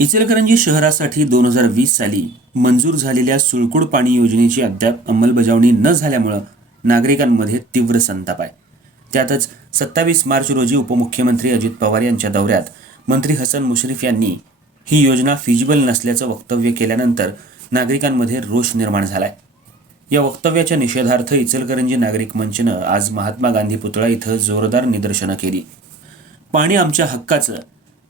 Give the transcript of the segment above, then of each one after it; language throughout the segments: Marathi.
इचलकरंजी शहरासाठी दोन हजार वीस साली मंजूर झालेल्या सुळकुड पाणी योजनेची अद्याप अंमलबजावणी न झाल्यामुळं नागरिकांमध्ये तीव्र संताप आहे. त्यातच सत्तावीस मार्च रोजी उपमुख्यमंत्री अजित पवार यांच्या दौऱ्यात मंत्री हसन मुश्रीफ यांनी ही योजना फिजिबल नसल्याचं वक्तव्य केल्यानंतर नागरिकांमध्ये रोष निर्माण झाला आहे या वक्तव्याच्या निषेधार्थ इचलकरंजी नागरिक मंचनं आज महात्मा गांधी पुतळा इथं जोरदार निदर्शनं केली. पाणी आमच्या हक्काचं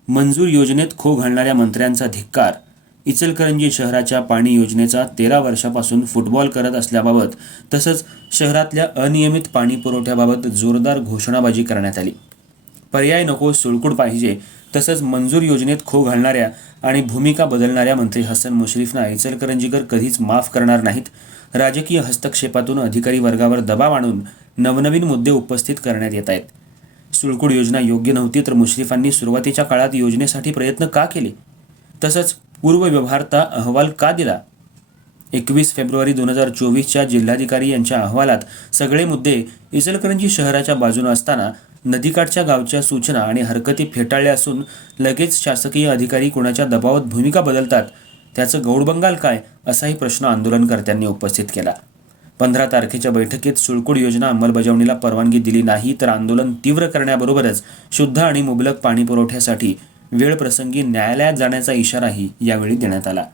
मंजूर योजनेत खो घालणाऱ्या मंत्र्यांचा धिक्कार. इचलकरंजी शहराच्या पाणी योजनेचा तेरा वर्षापासून फुटबॉल करत असल्याबाबत तसंच शहरातल्या अनियमित पाणी पुरवठ्याबाबत जोरदार घोषणाबाजी करण्यात आली. पर्याय नको सुळकुड पाहिजे तसंच मंजूर योजनेत खो घालणाऱ्या आणि भूमिका बदलणाऱ्या मंत्री हसन मुश्रीफना इचलकरंजीकर कधीच माफ करणार नाहीत. राजकीय हस्तक्षेपातून अधिकारी वर्गावर दबाव आणून नवनवीन मुद्दे उपस्थित करण्यात येत आहेत. सुळकुड योजना योग्य नव्हती तर मुश्रीफांनी सुरुवातीच्या काळात योजनेसाठी प्रयत्न का केले? तसंच पूर्वव्यवहारता अहवाल का दिला? एकवीस फेब्रुवारी दोन हजार चोवीसच्या जिल्हाधिकारी यांच्या अहवालात सगळे मुद्दे इचलकरंजी शहराच्या बाजूने असताना नदीकाठच्या गावच्या सूचना आणि हरकती फेटाळल्या असून लगेच शासकीय अधिकारी कोणाच्या दबावात भूमिका बदलतात त्याचं गौडबंगाल काय असाही प्रश्न आंदोलनकर्त्यांनी उपस्थित केला. पंधरा तारखेच्या बैठकीत सुळकूड योजना अंमलबजावणीला परवानगी दिली नाही तर आंदोलन तीव्र करण्याबरोबरच शुद्ध आणि मुबलक पाणी पुरवठ्यासाठी न्यायालयात जाण्याचा इशाराही यावेळी देण्यात आला.